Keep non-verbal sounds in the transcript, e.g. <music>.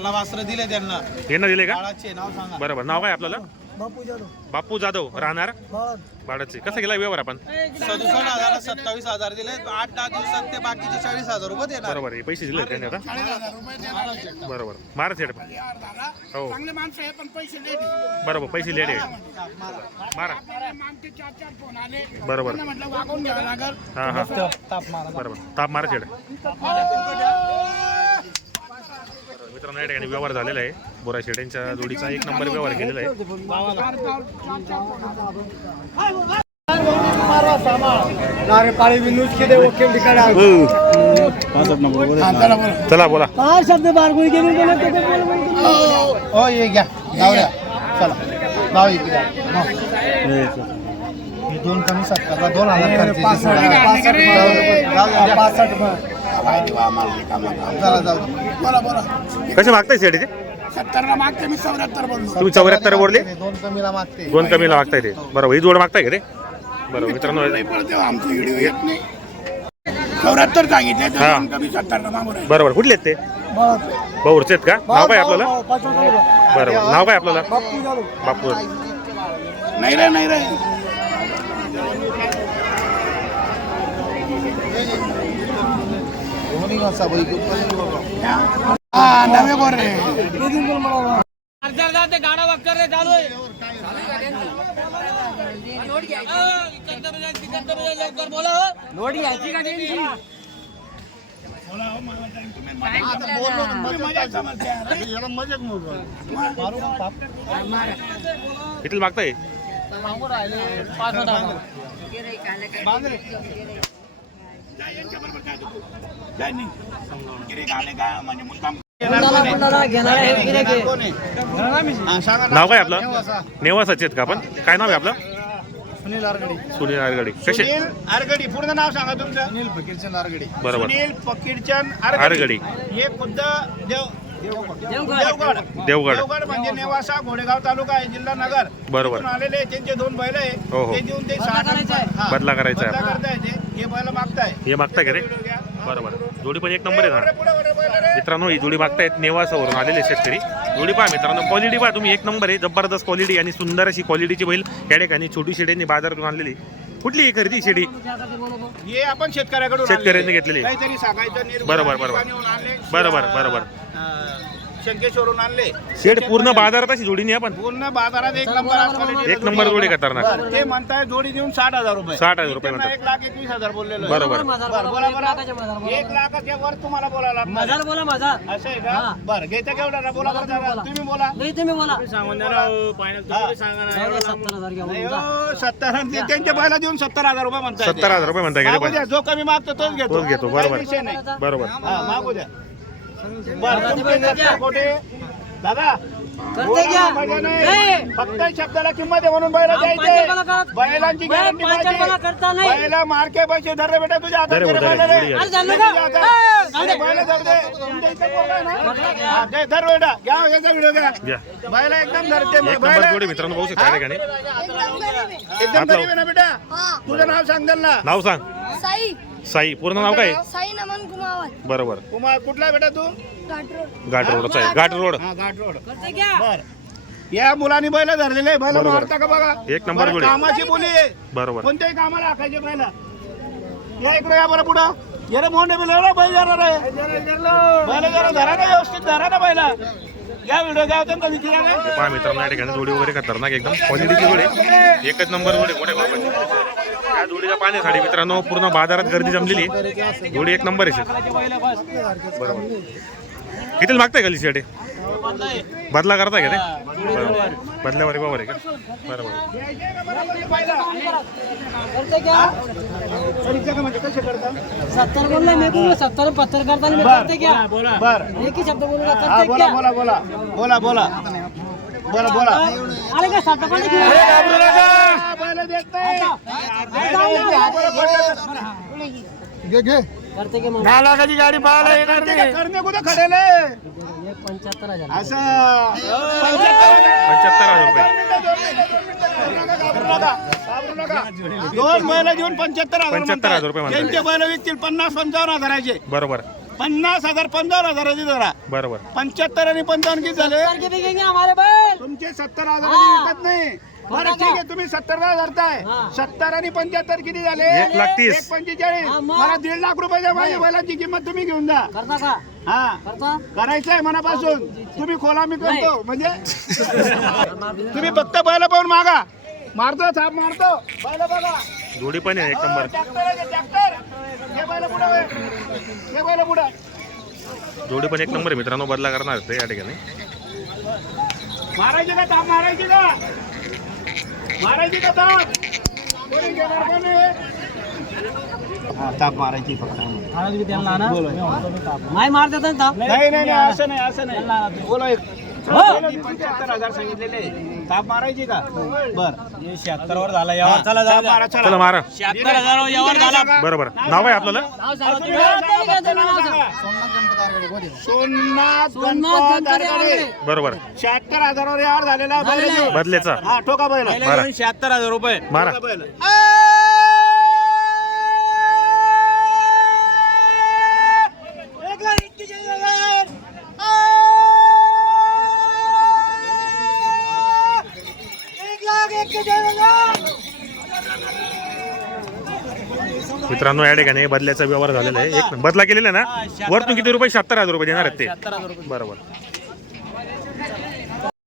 मला वास्त्र दिले त्यांना. यांना दिले का? बाळाचे नाव सांगा. बरोबर. नाव काय आपल्याला? बापू जाधव. बापू जाधव. राहणार? बाळद बाळाचे. कसं गेला व्यवहार आपण? सदुसष्ट हजार सत्तावीस हजार दिले. आठ दहा दिवसात ते बाकीचे चाळीस हजार रुपये देणार. बरोबर हे पैसे दिले त्यांनी आता. बरोबर. मारा थेट हो. चांगले माणसं आहे पण पैसे नाही. बरोबर. पैसे लेट आहे मारा. मागचे चार चार फोन आले बरोबर. त्यांना म्हटलं वागवून घ्यावं लागल. हा हा. ताप मारा. बरोबर. ताप मारा. थेट मित्रांनो या ठिकाणी व्यवहार झालेला आहे. बोरा शेड्यांच्या जोडीचा एक नंबर व्यवहार केलेला आहे. चला बोला. पाच शब्द बार कोई गेली बोले तो कोई बोले बोले हो ये घ्या. चला. नाव एक घ्या हो. दोन कमी सत्तरला दोन हजार पासष्ट आहे. पासष्ट चला जाऊ. बोला बोला कसे मागताय शेडी ते सत्तरला मागते मी चौऱ्याहत्तर बोललो तुम्ही चौऱ्याहत्तर बोलले ते दोन कमीला मागते दोन कमीला मागताय ते बरोबर ही जोड मागताय का ते बरोबर मित्रांनो नाही पडते हो, आमची व्हिडिओ येत नाही चौऱ्याहत्तर सांगितले तर हा. दोन कमी सत्तरला मागून राहिले. बरोबर कुठले आहेत ते भाऊरचे आहेत का नाव काय आपल्याला बरोबर नाव काय आपल्याला बापू जाधव बापू नाही रे नाही रे दोन्ही वाजता बाई, कुठं बोललो. हा नवे बोल रे केदिन बोल मला मजा समजते मारू का ताप? किती मागताय बांध रे. काय नाही गिऱ्हाईक आले का म्हणजे मुद्दाम कोण आहे? हा, सांगा ना. नाव काय आपलं? नेवासाचे आहेत का आपण? काय नाव आहे आपलं? सुनील आरगडे. सुनील आरगडे. कसे? सुनील आरगडी. पूर्ण नाव सांगा तुमचं. सुनील फकीरचंद आरगडे. बरोबर. सुनील फकीरचंद आरगडी. हे खुद्द देव देवगड. देवगड. देवगड. म्हणजे नेवासा घोडेगाव तालुका आहे जिल्हा नगर. बरोबर. आलेले त्यांचे दोन बैल आहे हो, हो. ते देऊन ते. बदला करायचा बदला आहे. करताय ते हे मागताय. का रे? बरोबर जोडी पण एक नंबर आहे ना? मित्रांनो ही जोडी मागतायत नेवासावरून आलेले शेतकरी. जोडी पहा मित्रांनो क्वालिटी पहा तुम्ही. एक नंबर आहे. जबरदस्त क्वालिटी आणि सुंदर अशी क्वालिटीची बैल या ठिकाणी छोटी शेड्यांनी बाजारातून आणलेली. कुठली ही खरेदी शेडी? हे आपण शेतकऱ्याकडून शेतकऱ्यांनी. घेतलेली. बरोबर, आणि बरोबर. बरोबर, बरोबर. शंकेश्वरून आणले. शेड पूर्ण बाजारात अशी जोडी नाही आपण. पूर्ण बाजारात एक नंबर एक नंबर जोडी खतरनाक. ते म्हणताय जोडी देऊन साठ हजार रुपये. 60,000 रुपये मी त्यांना म्हणतात. एक लाख एकवीस हजार बोललेलो आहे. बरोबर. एक लाखाच्या वर तुम्हाला बोलायला आहे. बोला माझा असं आहे का? बरं घ्यायचं केवढा ना बोला. तुम्ही बोला. नाही तुम्ही बोला. हो, सत्तर ते- त्यांच्या बैला देऊन सत्तर हजार रुपये म्हणताय ते. सत्तर हजार रुपये म्हणताय का मागू ते द्या जो कमी मागतो तोच घेतो. घेतो, बरोबर. बरोबर. हा मागू द्या. दादा. फक्त शब्दाला किंमत आहे म्हणून बैल द्यायचे बैलांची बैल गॅरंटी नाही. बैला मारके पैसे धरले बेटा तुझ्या हातात धरे। बैल ना? हा, बेटा। घ्या याचा व्हिडिओ घ्या. बैला एकदम धरते मित्रांनो पाहू शकता या ठिकाणी एकदम गरीब आहे ना बेटा? तुझं नाव सांग त्यांना. नाव सांग. साई. साई पूर्ण नाव काय? साई नमन कुमावत. बरोबर. कुमार कुठला बेटा तू? घाटरोड घाट रोडचा आहे. घाट रोड. हा घाट रोड. बर. या मुलांनी बैल धरलेले बैल बरोबर. मारता का बघा? एक नंबर बरं, जोडी. कामाची बोली आहे. बरोबर. कोणत्याही कामाला आखायचे बैल. या इकडे या बरं पुढं. ये रे मोंडे बैल बैल जरा रे बैल जरा धरा ना व्यवस्थित धरा ना बैला. पहा मित्रांनो या ठिकाणी जोडी वगैरे खतरनाक एकदम क्वालिटीची जोडी. आहे. एकच नंबर जोडी मोठे बाबा या जोडीच्या पाण्यासाठी मित्रांनो पूर्ण बाजारात गर्दी जमलेली आहे. जोडी एक नंबर आहे बरोबर. किती मागताय गलीसाठी बदला करताय का ते? बरोबर बदल्यावर बाबर आहे का? करते का करता सत्तर बोलला मी बोललो सत्तर पत्तर करता मी करते क्या? बर एक ही शब्द बोलून हा करते बोला क्या? बोला बोला. बोला बोला. बोला बोला. अरे काय सत्तर पण. बैल देत नाही. करते गाडी पाहायला येणार नाही. करणे कुठे खडेले? पंच्याहत्तर हजार असं. पंच्याहत्तर हजार रुपये. दोन बैल घेऊन पंच्याहत्तर हजार 75,000 रुपये म्हणतात. त्यांचे बैल विकतील पन्नास पंचावन्न हजाराचे. बरोबर. पन्नास हजार पंचावन्न हजाराची धरा बरोबर. पंच्याहत्तर आणि पंचावन्न किती झाले? हमारे बैल? तुमचे सत्तर हजाराची विकत नाही. बरं ठीक आहे तुम्ही सत्तर धरताय. हा. सत्तर आणि पंच्याहत्तर किती झाले? एक लाख तीस. एक पंचेचाळीस. हा, मग? मला दीड लाख रुपयाच्या माझ्या बैलाची किंमत तुम्ही घेऊन जा. करता का? हा. करता? करायचंय मनापासून. तुम्ही खोला मी करतो म्हणजे? <laughs> तुम्ही फक्त बैल पाहून मागा. मारतो साप मारतो. बैल बघा. जोडी पण आहे एक नंबर. ट्रॅक्टर आहे ट्रॅक्टर. हे बैल पुढे हे बैल पुढे. जोडी पण एक नंबर आहे मित्रांनो. बदला करणार ते या ठिकाणी. मारायची का ताप मारायची का? मारायची का ताप कोणी घेणार का नाही हा ताप मारायची फक्त नाही मार देता ना नाही नाही नाही असं नाही असं नाही बोला एक हो. पंच्याहत्तर हजार सांगितलेले ताप मारायची का? बर. शहात्तर वर झाला यावर चला ताप मारा चला. चला मारा. शहात्तर हजार यावर झाला. बरोबर. नाव आहे आपल्याला? सोमनाथ गणपत. बरोबर. शहात्तर हजारावर यावर झालेला बैल. बदलेचा. हा ठोका बैल. शहात्तर हजार रुपये. मारा. ठोका बैल. मित्रांनो या ठिकाणी बदल्याचा व्यवहार झालेला आहे. एक बदला केलेला ना? वरतून किती रुपये? शहात्तर हजार रुपये देणार आहेत ते. बरोबर.